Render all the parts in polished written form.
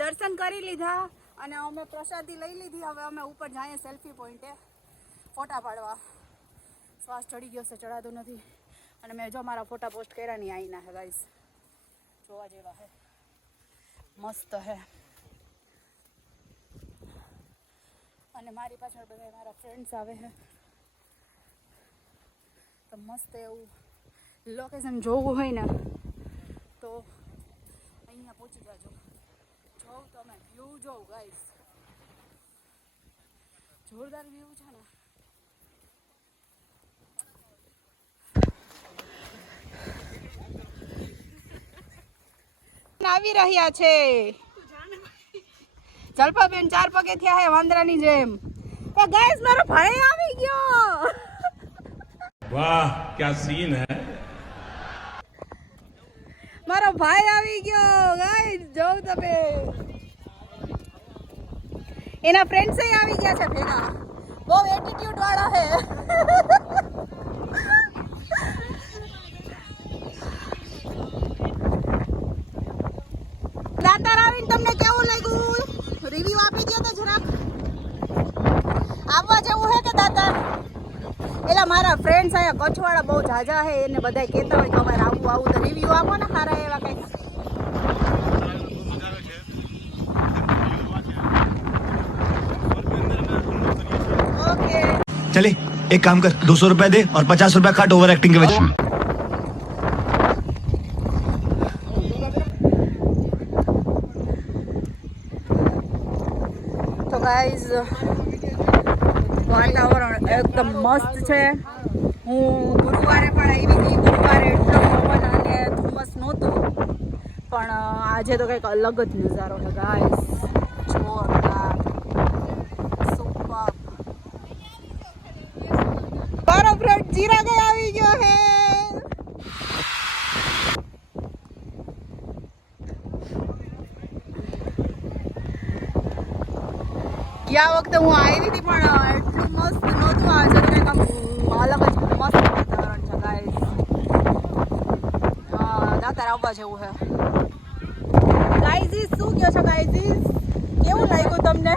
દર્શન કરી લીધા અને અમે પ્રસાદી લઈ લીધી. હવે અમે ઉપર જઈએ સેલ્ફી પોઈન્ટે ફોટા પાડવા. શ્વાસ ચડી ગયો છે, ચડાતો નથી. અને મેં જો મારા ફોટા પોસ્ટ કર્યા નહીં આઈના હે ગાઈસ, જોવા જેવા હે, મસ્ત હે. અને મારી પાછળ બધા મારા ફ્રેન્ડ્સ આવે છે. તો મસ્ત એવું લોકેશન જોવું હોય ને તો અહીંયા પહોંચી જાજો. જોઉં તમે વ્યૂ જોઉં ગાઈસ, જોરદાર વ્યૂ છે ને. આવી રહ્યા છે જલપાબેન, 4 પગે થયા હે વાંદરાની જેમ. એ ગાઈસ મારો ભાઈ આવી ગયો. વાહ क्या सीन है. મારો ભાઈ આવી ગયો ગાઈસ, જોઉં તમે. એના ફ્રેન્ડ્સ આવી ગયા છે ભેગા. બહુ એટીટ્યુડ વાળા હે. દાતાર આવીને તમને કેવું લાગ્યું? રિવ્યુ આપી દો તો જરાક. આવવા જેવું હે કે દાતાર? એલા મારા ફ્રેન્ડ્સ અહીંયા કચ્છવાળા બહુ ઝાઝા હે, એને બધા કહેતા હોય કે અમારે આવું તો રિવ્યુ આપો ને સારા એવા કંઈક. ओके चले एक काम कर 200 रुपए दे और 50 रुपए काट ओवर एक्टिंग के वजह. તો ગાઈઝ વાતાવરણ એકદમ મસ્ત છે. હું ગુરુવારે પણ આવી હતી. ગુરુવારે એટલો પવન અને ધુમ્મસ નહોતું, પણ આજે તો કંઈક અલગ જ નજારો છે ગાઈઝ. જોરદાર, સુપર. મારો ફ્રેન્ડ ચિરાગ આવી ગયો હે. ગયા વખતે હું આવી હતી પણ એટલું મસ્ત નહોતું. આજે તો કંઈક અલગ જ મસ્ત વાતાવરણ છે ગાઈઝ. દાતાર આવવા જેવું છે. ગાઈઝીસ શું કહો છો ગાઈઝીસ? કેવું લાગ્યું તમને?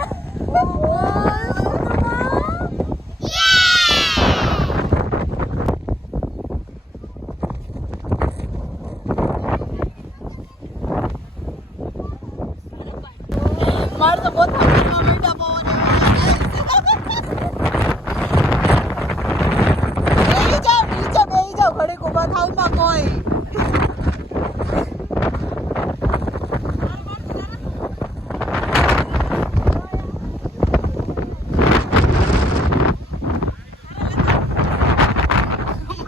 મારે તો બહુ થાકવા માંડ્યા પવન. બેહી જાઓ નીચે, બેહી જાઓ, ઘડીક ઊભા થાવ માં કોઈ.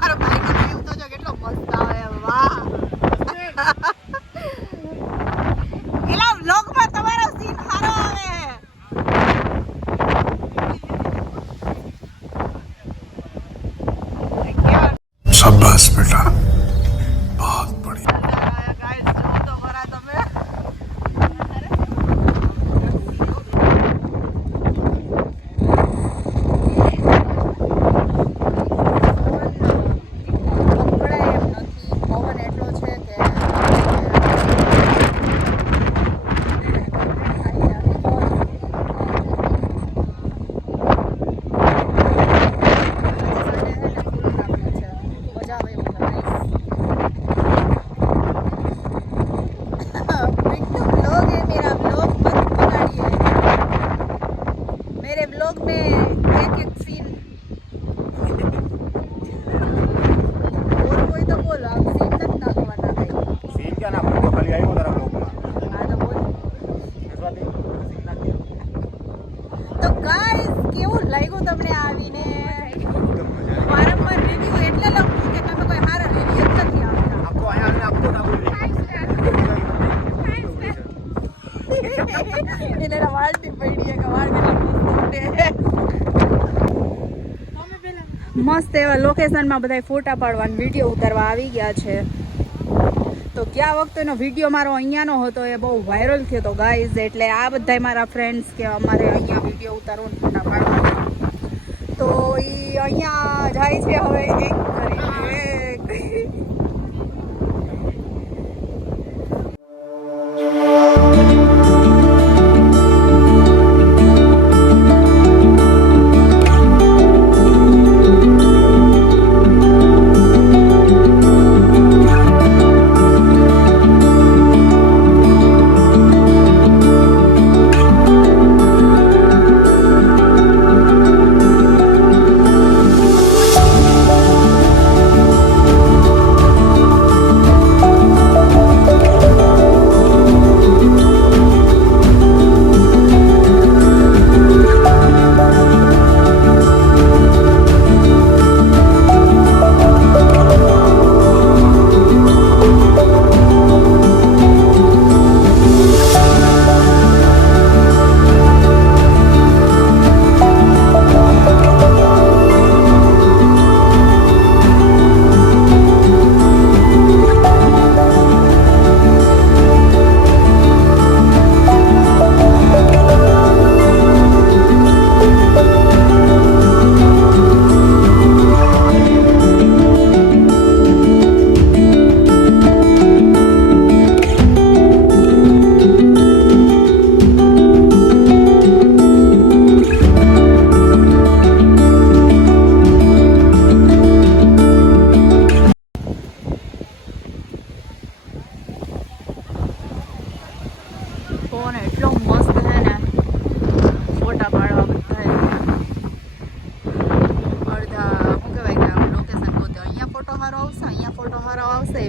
મારો ભાઈ તો વ્યૂ તો જો કેટલો મસ્ત આવે. વાહ. એલા વ્લોગમાં તમારો સીન સારો આવે. शाबाश बेटा बहुत बढ़िया. ગાઈસ જો તો ખરા તમે. પકડાય એમ નથી. પવન એટલો છે કે मेरे ब्लॉग में एक एक सीन और कोई तो बोलो आप सीन तक ना करवाना भाई. सीन क्या ना फोटो खाली आई वो जरा लोग हाँ तो बोल. તો ગાઈસ કેવું લાગ્યું તમને આવીને? વારંવાર રિવ્યુ એટલે લખું કે તમે કોઈ સારા રિવ્યુ જ નથી આવતા. आपको आया है आपको ना એને વાળતી પડી કે વાળ કેટલા મસ્ત એવા લોકેશનમાં બધા ફોટા પાડવાના વિડીયો ઉતારવા આવી ગયા છે. તો ગયા વખતેનો વિડીયો મારો અહીંયાનો હતો, એ બહુ વાયરલ થયો હતો ગાઈઝ. એટલે આ બધા મારા ફ્રેન્ડ્સ કે અમારે અહીંયા વિડીયો ઉતારવાનો ફોટા પાડવાના. તો એ અહીંયા જાય છે હવે એક કરીને એક.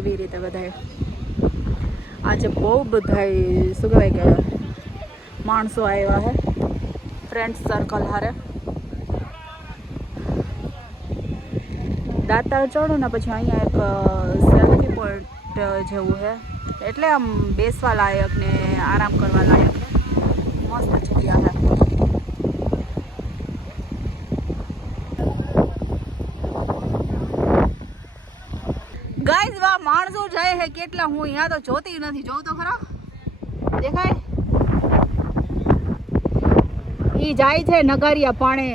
એવી રીતે બધાય આજે બહુ બધાય શું કહેવાય કે માણસો આવ્યા હે ફ્રેન્ડ સર્કલ હારે. દાતાર ચડો ને પછી અહીંયા એક સેલ્ફી પોઈન્ટ જેવું છે, એટલે આમ બેસવા લાયક ને આરામ કરવા લાયક મસ્ત જગ્યા છે. ગાઈઝ વાહ માણસો જાય છે કેટલા, હું અહીંયા તો જોતી નથી. જોઉં તો ખરા, દેખાય ઈ જાય છે નગારિયા પાણે,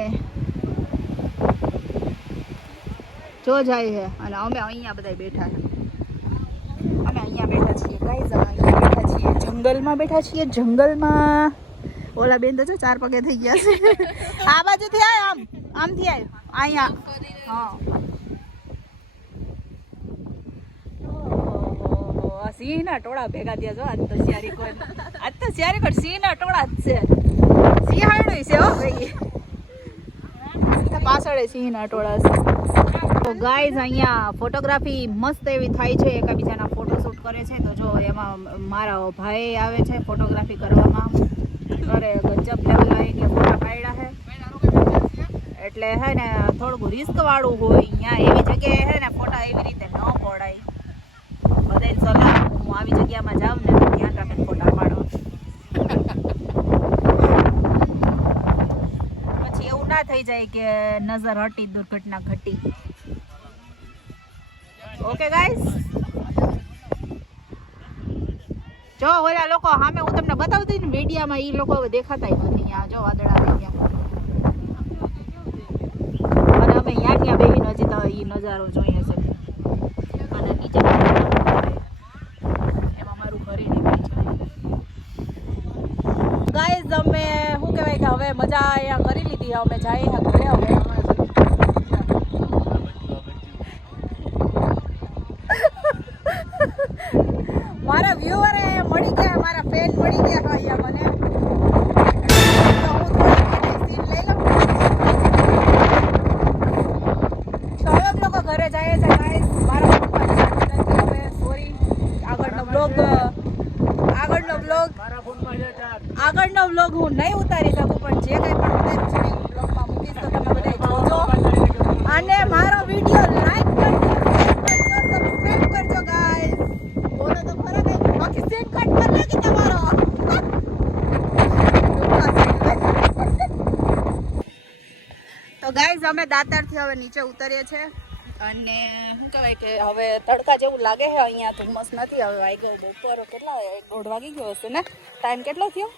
જો જાય છે. અને અમે અહીંયા બધા બેઠા છે, અમે અહીંયા બેઠા છીએ ગાઈઝ, અહીંયા બેઠા છીએ જંગલમાં બેઠા છીએ જંગલમાં. ઓલા બેન તો જો 4 પગે થઈ ગયા છે. આ બાજુથી આય, આમથી આય અહીંયા. હા સિંહ ના ટોળા ભેગા થયા છો આજ તો. શિયારી કોઈ આજ તો શિયારી કોઈ સિંહ ના ટોળા જ છે. સિંહાણું છે હો ભાઈ, પાછળ સિંહ ના ટોળા છે. તો ગાઈઝ અહીંયા ફોટોગ્રાફી મસ્ત એવી થાય છે, એકબીજાના ફોટોશૂટ કરે છે. તો જો એમાં મારા ભાઈ આવે છે ફોટોગ્રાફી કરવામાં, અરે ગજબ લેવલના એટલે ફોટા પાડ્યા છે. એટલે હે ને થોડુંક રિસ્ક વાળું હોય અહીંયા, એવી જગ્યાએ હે ને ફોટા એવી રીતે ન પડાય. બધાને સલાહ, હું આવી જગ્યામાં જાઉં ને તો ધ્યાન રાખીને ફોટા પાડો, પછી એવું ના થઈ જાય કે નજર હટી દુર્ઘટના ઘટી. ઓકે ગાઈસ, જો ઓલા લોકો સામે હું તમને બતાવતી ને મીડિયામાં, ઈ લોકો હવે દેખાતા નથી. અહીંયા જો વાદળા થઈ ગયા અને અમે ત્યાં બેહીને હજી તો ઈ નજારો જોઈએ છે. અને નીચે એમાં મારું ઘરે નીકળી છે. ગાઈઝ અમે શું કહેવાય કે હવે મજા અહીંયા કરી લીધી, અમે જઈએ ઘરે. હવે મારા વ્યુઅર મળી ગયા, મારા ફેન મળી ગયા અહીંયા મને. તો હું થોડી સીન લઈ લઉં. તો હવે લોકો ઘરે જાય છે ગાઈસ. મારા હવે સોરી, આગળનો બ્લોગ હું નહીં ઉતારી શકું, પણ જે કંઈ પણ બધા બ્લોગમાં મૂકીશ તો તમે બધા જોજો. અને મારો વિડીયો લાઈક કરજો, સબસ્ક્રાઇબ કરજો ગાઈસ. બોલો તો ખરા કઈ, બાકી સીન કટ કરી નાખી તમારો. તો ગાઈઝ અમે દાતારથી હવે નીચે ઉતરીએ છીએ અને શું કહેવાય કે હવે તડકા જેવું લાગે છે અહીંયા, ધુમ્મસ નથી. હવે વાગ્યો બપોર કેટલા, 1-1:30 વાગી ગયો હશે ને. ટાઈમ કેટલો થયો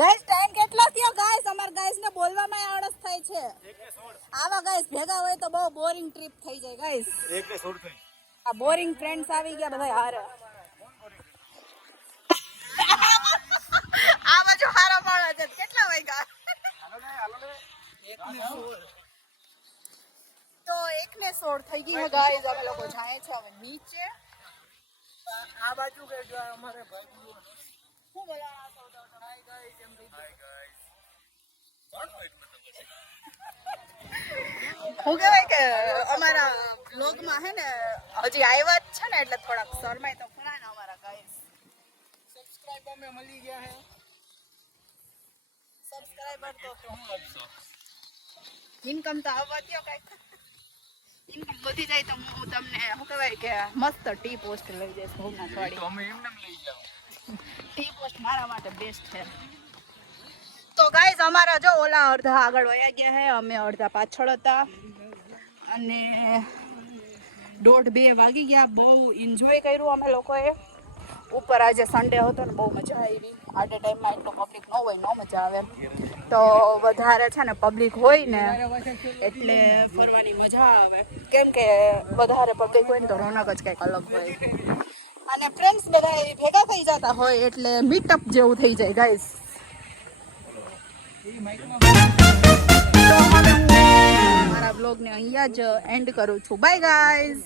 ગાઈઝ? ટાઈમ કેટલો થયો ગાઈઝ? અમારા ગાઈઝને બોલવામાં આળસ થાય છે. આવા ગાઈઝ ભેગા હોય તો બહુ બોરિંગ ટ્રીપ થઈ જાય ગાઈઝ. આ બોરિંગ ફ્રેન્ડ્સ આવી ગયા બધા હારે. આ બાજુ હારો માણસ છે. કેટલા વાગ્યા? તો 1:16 થઈ ગઈ છે ગાઈઝ. અમે લોકો જાય છે હવે નીચે. આ બાજુ કે જો અમારે ભાઈ શું બોલાવા છો? હાય ગાઈઝ, એમ કહી હાય ગાઈઝ. હું કહેવાય કે અમારા બ્લોગમાં હે ને હજી આવ્યા જ છે ને, એટલે થોડાક શરમાય તો ખરા ને અમારા ગાઈઝ. સબસ્ક્રાઇબર મે મળી ગયા હે. સબસ્ક્રાઇબર તો હું આપશો? ઇન્કમ તો આવવા દો કઈક. ઇન્કમ વધી જાય તો હું તમને શું કહેવાય કે મસ્ત ટી પોસ્ટ લઈ જઈશ. ભવનાથ વાળી તો અમે એમને લઈ જાવ. ટી પોસ્ટ મારા માટે બેસ્ટ છે. તો ગાઈઝ અમારા જો ઓલા અડધા આગળ વયા ગયા છે, અમે અડધા પાછળ હતા. અને 1:30-2 વાગી ગયા. બહુ એન્જોય કર્યું અમે લોકોએ. ઉપર આજે સન્ડે હતો ને બહુ મજા આવી. આટે ટાઈમમાં એટલું પબ્લિક ન હોય, ન મજા આવે. તો વધારે છે ને પબ્લિક હોય ને એટલે ફરવાની મજા આવે, કેમ કે વધારે પબ્લિક હોય ને તો રોનક જ કંઈક અલગ હોય. અને ફ્રેન્ડ્સ બધા ભેગા થઈ જતા હોય એટલે મીટઅપ જેવું થઈ જાય ગાઈઝ. તો હવે હું મારા બ્લોગને અહીંયા જ એન્ડ કરું છું. By guys.